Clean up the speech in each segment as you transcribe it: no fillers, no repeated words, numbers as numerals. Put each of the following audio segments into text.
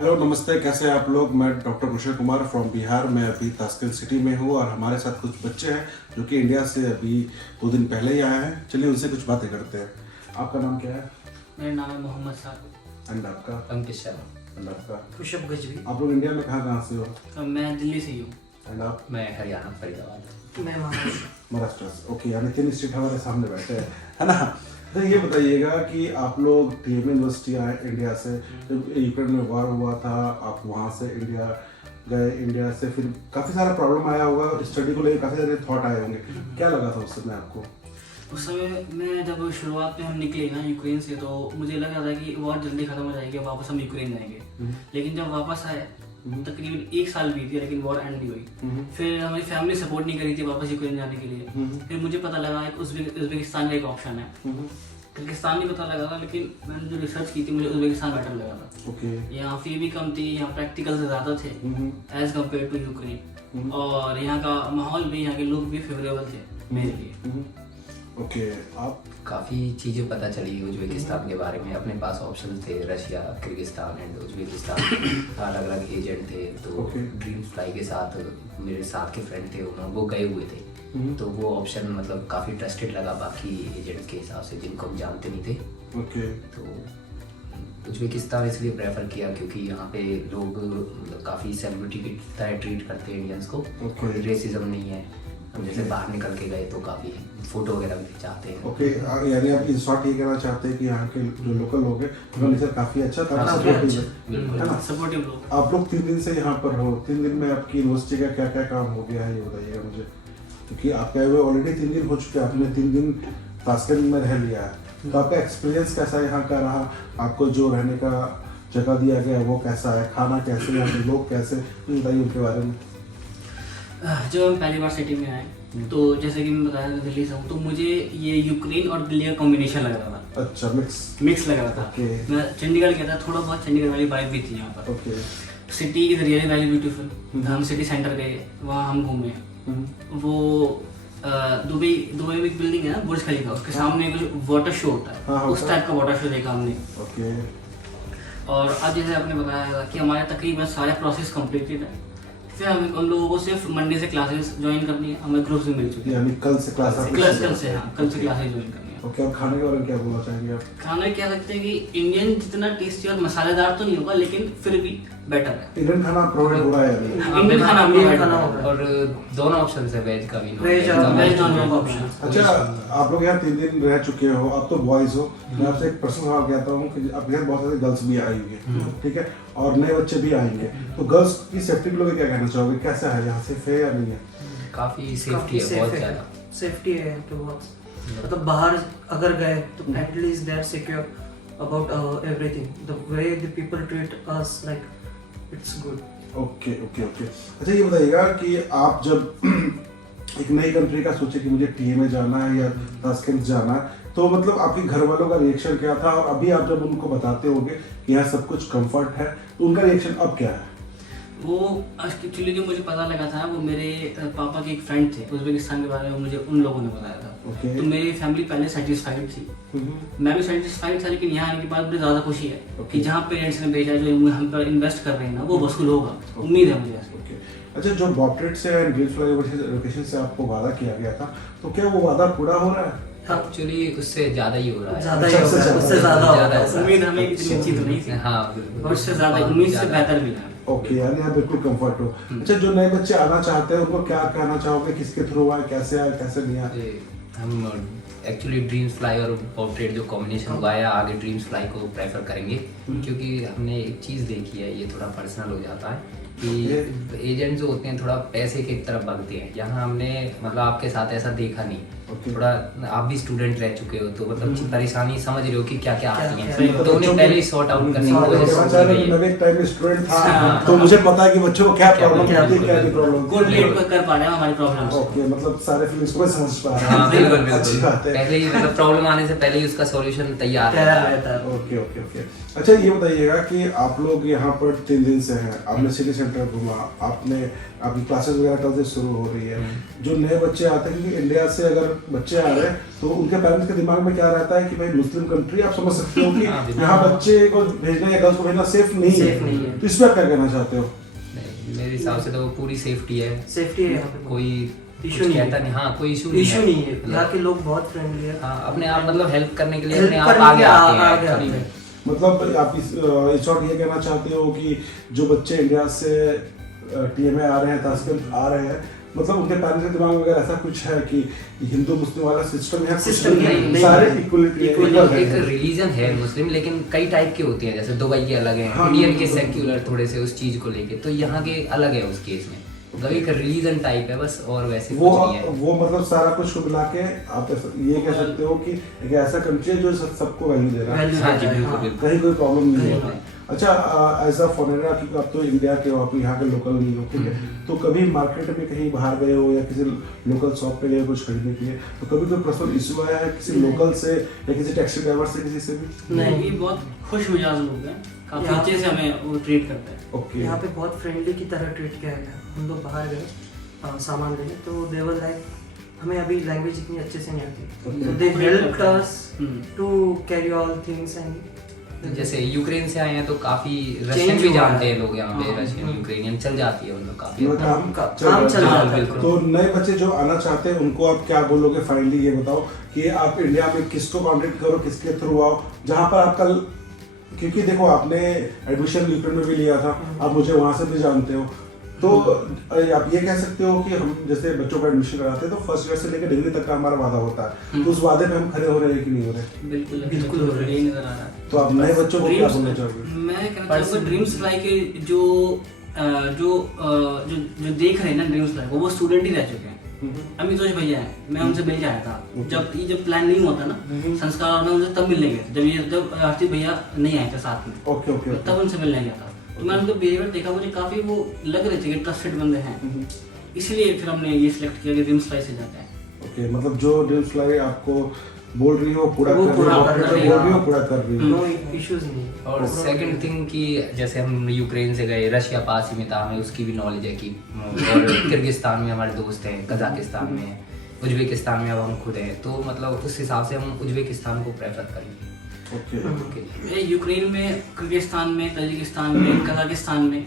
Hello नमस्ते, कैसे हैं आप लोग। मैं doctor Kusal Kumar from Bihar. मैं अभी ताशकंद सिटी में हूँ और हमारे साथ कुछ बच्चे हैं जो कि इंडिया से अभी 2 दिन पहले ही आए हैं। चलिए उनसे कुछ बातें करते हैं। आपका नाम क्या है? मेरा नाम है मोहम्मद साकिब। एंड आपका? अंकित शर्मा। एंड आपका? खुशब गजवी। आप लोग इंडिया में कहाँ से हो? मैं दिल्ली से ही हूँ। एंड आप? मैं हरियाणा फरीदाबाद। मैं महाराष्ट्र से। ओके, यानी 3 स्टेट हमारे सामने बैठे हैं, है ना। तो ये बताइएगा कि आप लोग टीएम यूनिवर्सिटी आए इंडिया से, यूक्रेन में वॉर हुआ था, आप वहाँ से इंडिया गए, इंडिया से फिर काफ़ी सारा प्रॉब्लम आया होगा, स्टडी को लेकर काफ़ी सारे थॉट आए होंगे। क्या लगा था उस समय आपको? उस समय मैं जब शुरुआत में हम निकले ना यूक्रेन से, तो मुझे लग रहा था कि वॉर जल्दी खत्म हो जाएगी, वापस हम यूक्रेन जाएंगे। लेकिन जब वापस आए तकरीबन 1 साल बीती, लेकिन वॉर एंड नहीं हुई। फिर हमारी फैमिली सपोर्ट नहीं करी थी वापस यूक्रेन जाने के लिए। फिर मुझे पता लगा एक उज़्बेकिस्तान का एक ऑप्शन है। किर्गिस्तान नहीं पता लगा था, लेकिन मैंने जो रिसर्च की थी मुझे उज़्बेकिस्तान बेटर लगा था। ओके। यहाँ फी भी कम थी, यहाँ प्रैक्टिकल से ज़्यादा थे एज कम्पेयर टू यूक्रेन, और यहाँ का माहौल भी, यहाँ के लोग भी फेवरेबल थे मेरे लिए। ओके। आप? काफ़ी चीज़ें पता चली उज़्बेकिस्तान के बारे में। अपने पास ऑप्शन थे रशिया, किर्गिस्तान एंड उज़्बेकिस्तान। अलग अलग एजेंट थे। तो ड्रीम फ्लाई के साथ मेरे साथ के फ्रेंड थे, उन्होंने वो गए हुए थे। तो वो ऑप्शन मतलब काफ़ी ट्रस्टेड लगा बाकी एजेंट्स के हिसाब से, जिनको हम जानते नहीं थे। ओके। तो उज़्बेकिस्तान इसलिए प्रेफर किया क्योंकि यहाँ पे लोग मतलब काफ़ी सेलिब्रिटी की तरह ट्रीट करते हैं इंडियंस को। कोई रेसिज्म नहीं है। हम जैसे बाहर निकल के गए तो काफ़ी फोटो वगैरह भी खिंचाते हैं। ओके, यानी आप इन शॉर्ट ये कहना चाहते हैं कि यहाँ के जो लोकल लोग हैं उनका नेचर काफ़ी अच्छा, काफ़ी सपोर्टिव है ना। सपोर्टिव लोग। आप लोग 3 दिन से यहाँ पर हो, 3 दिन में आपकी यूनिवर्सिटी का क्या क्या काम हो गया है ये बताइएगा मुझे, क्योंकि आपका हुए ऑलरेडी 3 दिन हो चुके हैं, आपने 3 दिन ताशकंद में रह लिया है। तो आपका एक्सपीरियंस कैसा यहाँ का रहा? आपको जो रहने का जगह दिया गया वो कैसा है, खाना कैसे, यहाँ के लोग कैसे, कुछ बताइए उनके बारे में। जब हम पहली बार सिटी में आए, तो जैसे कि मैं बताया था दिल्ली से हूँ, तो मुझे ये यूक्रेन और दिल्ली का कॉम्बिनेशन लग रहा था। अच्छा, मिक्स लग रहा था। मैं चंडीगढ़ गया था, थोड़ा बहुत चंडीगढ़ वाली वाइब भी थी यहाँ पर। Okay. City is really very beautiful. हम सिटी सेंटर गए, वहाँ हम घूमे। वो दुबई में एक बिल्डिंग है ना, बुर्ज खलीफा, उसके सामने एक वाटर शो होता है। उस टाइप का वाटर शो देखा हमने। ओके। और आज जैसे आपने बताया कि हमारे तकरीबन सारे प्रोसेस कंप्लीटेड है। फिर हम लोगों को सिर्फ मंडे से क्लासेस ज्वाइन करनी है। हमें ग्रुप से मिल चुकी है। यानी कल से क्लास कल से क्लासेस ज्वाइन करनी है। ओके। और खाने के बारे में क्या बोलना चाहेंगे आप? खाना कह सकते हैं कि इंडियन जितना टेस्टी और मसालेदार तो नहीं होगा, लेकिन फिर भी बेटर है। इंडियन खाना प्रोवाइड हो रहा है अभी? इंडियन खाना होगा। और दोनों ऑप्शन है, वेज का भी, वेज नॉन वेज ऑप्शन। अच्छा, आप लोग यहाँ 3 दिन रह चुके हो, आप तो बॉयज हो। मैं आपसे एक पर्सनल सवाल कहता हूँ कि आपके यहाँ बहुत सारे गर्ल्स भी आई हुई है, ठीक है, और नए बच्चे भी आएंगे, तो गर्ल्स की सेफ्टी को लेकर क्या कहना चाहोगे? कैसा है यहाँ, सेफ है या नहीं है? काफ़ी सेफ्टी है, बहुत ज़्यादा सेफ्टी है। तो बहुत मतलब बाहर अगर गए तो at least they are secure about everything. The way the people treat us, like it's good. Okay okay okay. अच्छा, ये बताइएगा कि आप जब एक नई कंट्री का सोचे कि मुझे टीए में जाना है या ताशकंद जाना है, तो मतलब आपके घर वालों का रिएक्शन क्या था? और अभी आप जब उनको बताते होगे कि यहाँ सब कुछ कंफर्ट है, तो उनका रिएक्शन अब क्या है? वो एक्चुअली जो मुझे पता लगा था, वो मेरे पापा के एक फ्रेंड थे उज़्बेकिस्तान के बारे में, मुझे उन लोगों ने बताया था। तो मेरी फैमिली पहले सेटिस्फाइड थी, मैं भी सेटिस्फाइड था। लेकिन यहाँ आने के बाद मुझे ज़्यादा खुशी है कि जहाँ पेरेंट्स ने भेजा, जो हम पर इन्वेस्ट कर रहे हैं ना, वो वसूल होगा। उम्मीद है मुझे। अच्छा, जो बॉपरेट से एंड ड्रीम फ्लाई लोकेशन से आपको वादा किया गया था, तो क्या वो वादा पूरा हो रहा है? एक्चुअली उससे ज़्यादा ही हो रहा है। ज़्यादा ही हो रहा है, उससे ज़्यादा हो रहा है। उम्मीद हमें इतनी अच्छी तो नहीं थी। हाँ, और उससे ज़्यादा उम्मीद से बेहतर भी है। ओके, यानी आप बिल्कुल कंफर्ट हो। अच्छा, जो नए बच्चे आना चाहते हैं उनको क्या कहना चाहोगे? किसके थ्रू आए, कैसे आए, कैसे नहीं आए? हम एक्चुअली ड्रीम्स फ्लाई और पोर्ट्रेट जो कॉम्बिनेशन हुआ है, आगे ड्रीम्स फ्लाई को प्रेफर करेंगे, क्योंकि हमने एक चीज़ देखी है, ये थोड़ा पर्सनल हो जाता है कि एजेंट जो होते हैं थोड़ा पैसे की तरफ भागते हैं। यहाँ हमने मतलब आपके साथ ऐसा देखा नहीं। थोड़ा आप भी स्टूडेंट रह चुके हो, तो मतलब परेशानी समझ रहे हो कि क्या क्या आती है, तो उन्हें पहले ही सॉर्ट आउट करने की कोशिश। मैं एक टाइम में स्टूडेंट था, तो मुझे पता है कि बच्चों को क्या प्रॉब्लम होती है, क्या नहीं प्रॉब्लम। कोरिलेट कर पा रहे हैं हमारी प्रॉब्लम्स। ओके, मतलब सारे फीलिंग्स को समझ पा रहे हैं। हाँ, बिल्कुल अच्छी बात है। पहले ही मतलब प्रॉब्लम आने से पहले ही उसका सॉल्यूशन तैयार रहता है। Okay okay okay. अच्छा, ये बताइएगा कि आप लोग यहाँ पर 3 दिन से हैं, आपने सिटी सेंटर घूमा, आपने आपकी क्लासेस वगैरह कल से शुरू हो रही है। जो नए बच्चे आते हैं, क्योंकि इंडिया से अगर बच्चे आ रहे हैं तो उनके पेरेंट्स के दिमाग में क्या रहता है कि भाई मुस्लिम कंट्री, आप समझ सकते हो कि हाँ, बिल्कुल। यहाँ बच्चे को भेजना या गर्ल्स को भेजना सेफ नहीं Safe नहीं है, है। तो इस पर क्या कहना चाहते हो? नहीं, मेरे हिसाब से तो पूरी सेफ्टी है, सेफ्टी है यहाँ पे, कोई इशू कुछ नहीं कहता है। नहीं, हाँ कोई इशू इशू नहीं है, मतलब- यहाँ के लोग बहुत फ्रेंडली है। हाँ, अपने आप मतलब हेल्प करने के लिए Help अपने आप करने आगे के आते हैं आगे actually आते में। हैं। मतलब आप इस शॉर्ट ये कहना चाहते हो कि जो बच्चे इंडिया से टीएमए आ रहे हैं, ताशकंद आ रहे हैं, मतलब उनके पेरेंट्स के दिमाग में अगर ऐसा कुछ है कि हिंदू मुस्लिम वाला सिस्टम है, System नहीं, सारे नहीं। इक्वलिटी मतलब एक रिलीजन है मुस्लिम, लेकिन कई टाइप के होते हैं, जैसे दुबई के अलग हैं, हाँ, इंडियन के बिल्कुल। सेक्युलर थोड़े से उस चीज को लेके, तो यहाँ के अलग है उस केस में, मतलब एक रिलीजन टाइप है बस, और वैसे वो कुछ नहीं है। वो मतलब सारा कुछ को मिला के आप ये कह सकते हो कि एक ऐसा कंट्री है जो सबको वैल्यू दे रहा है, Value हाँ देता जी, है, बिल्कुल हाँ। बिल्कुल। कहीं कोई प्रॉब्लम नहीं नहीं, होता। नहीं। अच्छा, एज अ फॉरेनर, क्योंकि आप तो इंडिया के हो, आप यहाँ के लोकल नहीं हो, ठीक है, तो कभी मार्केट में कहीं बाहर गए हो या किसी लोकल शॉप पे गए हो कुछ खरीदने के लिए, तो कभी कोई पर्सनल इशू आया है किसी लोकल से या किसी टैक्सी ड्राइवर से, किसी से भी? नहीं। ये बहुत खुश मिजाज लोग हैं, काफी यहाँ- अच्छे से हमें वो ट्रीट करते हैं। ओके। यहाँ पे बहुत फ्रेंडली की तरह ट्रीट किया गया। हम लोग बाहर गए सामान लेने, तो दे वर लाइक, हमें अभी लैंग्वेज इतनी अच्छे से नहीं आती, Okay. तो they helped us hmm. To carry all things and तो जैसे यूक्रेन से आए हैं तो काफी Change रशियन भी हुआ जानते है। हैं लोग यहाँ पे, हाँ, रशियन यूक्रेनियन चल जाती है मतलब काफी। मतलब काम काम चल रहा है। रहा बिल्कुल। था। तो नए बच्चे जो आना चाहते हैं उनको आप क्या बोलोगे फाइनली, ये बताओ कि आप इंडिया में किसको कांटेक्ट करो, किसके थ्रू आओ, जहाँ पर आपका, क्योंकि देखो आपने एडमिशन यूक्रेन में भी लिया था, आप मुझे वहां से भी जानते हो, तो आप ये कह सकते हो कि हम जैसे बच्चों का एडमिशन कराते हैं तो फर्स्ट ईयर से लेकर डिग्री तक का हमारा वादा होता है, तो उस वादे पे हम खड़े हो रहे हैं कि नहीं हो रहे? बिल्कुल बिल्कुल हो रहा है। यही नजर आ रहा है। तो आप नए बच्चों को क्या Dreams- बोलना चाहोगे? मैं कहना चाहूँगा ड्रीम्स फ्लाई के जो जो जो देख रहे हैं ना ड्रीम्स फ्लाई, वो स्टूडेंट ही रह चुके हैं। अमितोष भैया हैं, मैं उनसे मिल के आया था, जब प्लान नहीं हुआ था ना संस्कार, और मैं उनसे तब मिलने गया था, जब हर्षित भैया नहीं आए थे साथ में, ओके ओके मैं तब उनसे मिलने गया था। तो मैंने उनका बिहेवियर देखा, मुझे काफी वो लग रहे थे कि ट्रस्टेड बंदे हैं, इसलिए फिर हमने ये सिलेक्ट किया कि ड्रीम्स फ्लाई से जाते हैं। ओके, मतलब जो ड्रीम्स फ्लाई आपको बोल रही हो पूरा वो कर रही पूरा हो, कर ऑपरेटर रही बोल है। रही हो पूरा कर रही हो। नो इश्यूज नहीं है। और सेकंड थिंग कि जैसे हम यूक्रेन से गए, रशिया पास ही में था, हमें उसकी भी नॉलेज है कि, और किर्गिस्तान में हमारे दोस्त हैं, कजाकिस्तान में, उज्बेकिस्तान में अब हम खुद हैं, तो मतलब उस हिसाब से हम उज्बेकिस्तान को प्रेफर करेंगे। ओके ये यूक्रेन में, किर्गिस्तान में, तजिकिस्तान में, कजाकिस्तान में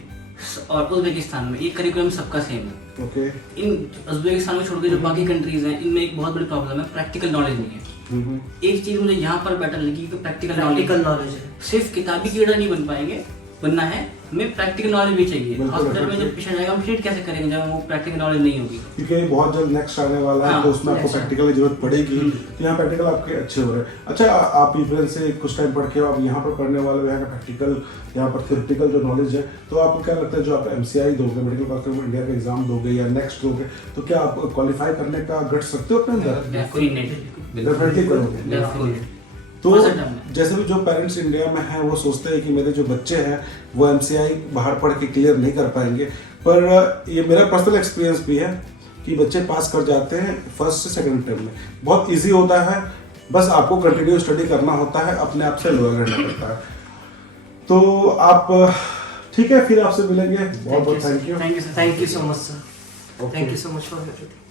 और उज्बेकिस्तान में ये करिकुलम सबका सेम है। ओके। इन उज्बेकिस्तान को छोड़ के जो बाकी कंट्रीज हैं, इनमें एक बहुत बड़ी प्रॉब्लम है, प्रैक्टिकल नॉलेज नहीं है। एक चीज मुझे यहाँ पर बेटर लगी कि प्रैक्टिकल प्रैक्टिकल नॉलेज है। सिर्फ किताबी कीड़ा नहीं बन पाएंगे, बनना है हमें प्रैक्टिकल नॉलेज भी चाहिए। बिल्कुल, हॉस्पिटल में बिल्कुल। जब पेशेंट आएगा हम ट्रीट कैसे करेंगे जब वो प्रैक्टिकल नॉलेज नहीं होगी। क्योंकि ये बहुत जल्द नेक्स्ट आने वाला है, हाँ, तो उसमें आपको next प्रैक्टिकल की जरूरत पड़ेगी, तो यहाँ प्रैक्टिकल आपके अच्छे हो रहे हैं। अच्छा, आप यूक्रेन से कुछ टाइम पढ़ के आप यहाँ पर पढ़ने वाले हो, यहाँ का प्रैक्टिकल, यहाँ पर थ्योरेटिकल जो नॉलेज है, तो आपको क्या लगता है जो आप MCI दोगे, मेडिकल पास इंडिया का एग्जाम दोगे या नेक्स्ट दोगे, तो क्या आप क्वालिफाई करने का गट सकते हो अपने अंदर? डेफिनेटली करोगे। बिल्कुल। तो थोड़ा सा time है। जैसे भी जो पेरेंट्स इंडिया में हैं वो सोचते हैं कि मेरे जो बच्चे हैं वो MCI बाहर पढ़ के क्लियर नहीं कर पाएंगे, पर ये मेरा पर्सनल एक्सपीरियंस भी है कि बच्चे पास कर जाते हैं फर्स्ट से सेकंड टर्म में, बहुत इजी होता है, बस आपको कंटिन्यू स्टडी करना होता है, अपने आप से लोअर रहना पड़ता है। तो आप ठीक है, फिर आपसे मिलेंगे। बहुत बहुत thank you. Thank you Thank you so much, sir. Thank you so much for everything.